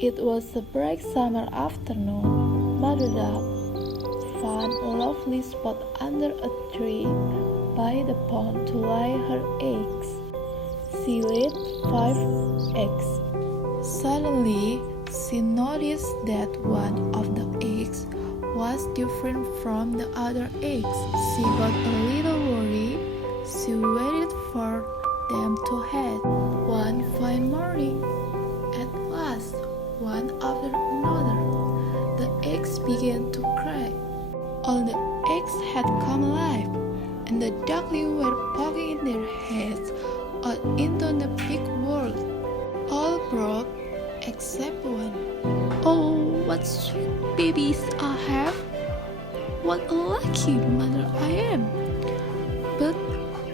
It was a bright summer afternoon. Mother Duck found a lovely spot under a tree by the pond to lay her eggs. She laid 5 eggs. Suddenly, she noticed that one of the eggs was different from the other eggs. She got a little worried. She waited for them to hatch. One fine morning, at last, one after another, the eggs began to crack. All the eggs had come alive, and the ducklings were poking their heads out into the big world. All broke except one. Oh, what sweet babies I have! What a lucky mother I am! But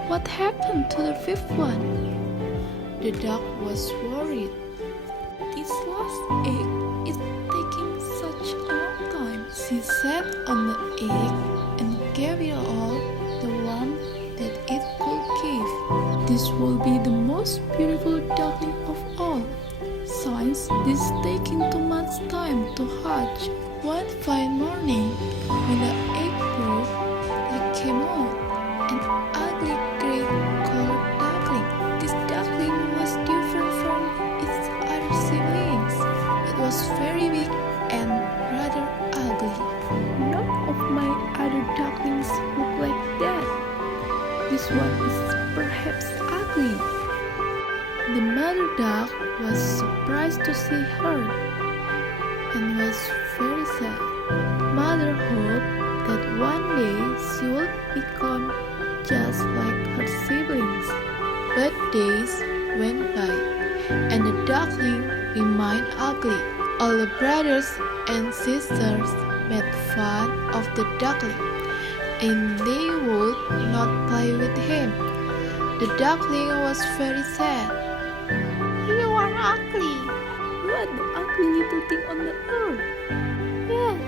what happened to the fifth one? The duck was worried. This last egg is taking such a long time. She sat on the egg and gave it all the warmth that it could give. This will be the most beautiful duckling of all, since this is taking too much time to hatch. One fine morning, when the egg broke, it came out an ugly gray-colored duckling. This duckling was different from its other siblings. It was very big and rather ugly. None of my other ducklings look like that. This one is perhaps ugly. The mother duck was surprised to see her and was very sad. Mother hoped that one day she would become just like her siblings. But days went by, and the duckling remained ugly. All the brothers and sisters made fun of the duckling, and they would not play with him. The duckling was very sad. You are ugly. You are the ugly little thing on the earth. Yeah,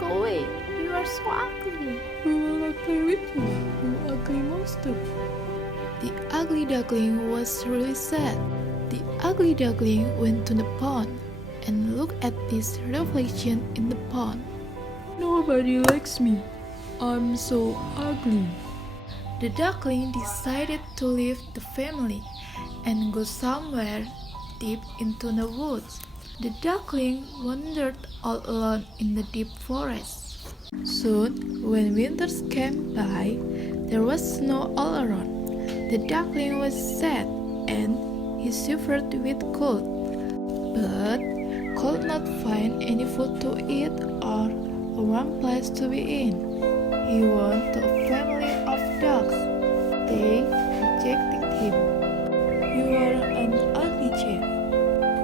go away. You are so ugly. We will not play with you, you ugly monster. The ugly duckling was really sad. The ugly duckling went to the pond and looked at this reflection in the pond. Nobody likes me. I'm so ugly. The duckling decided to leave the family and go somewhere deep into the woods. The duckling wandered all alone in the deep forest. Soon, when winters came by, there was snow all around. The duckling was sad and he shivered with cold, but could not find any food to eat or a warm place to be in. He went to a family of ducks. They rejected him. You are an ugly chap.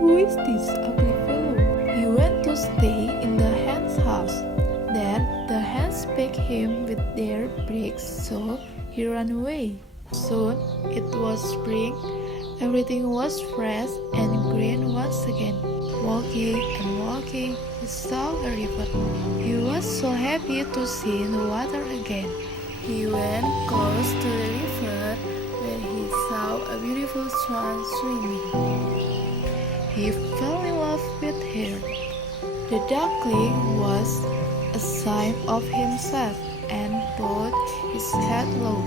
Who is this ugly fellow? He went to stay in the hen's house. There, the hens pecked him with their beaks, so he ran away. Soon, it was spring. Everything was fresh and green once again. Walking and walking, he saw a river. He was so happy to see the water again. He went close to the river where he saw a beautiful swan swimming. He fell in love with her. The duckling was ashamed of himself and bowed his head low.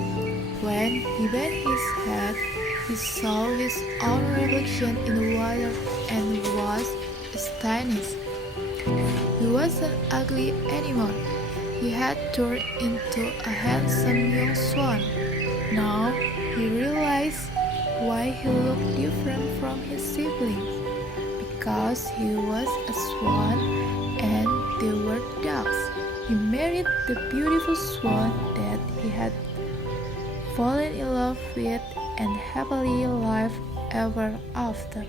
When he bent his head, he saw his own reflection in the water and was astonished. He wasn't ugly anymore. He had turned into a handsome young swan. Now he realized why he looked different from his siblings. Because he was a swan and they were ducks. He married the beautiful swan that he had fallen in love with and happily lived ever after.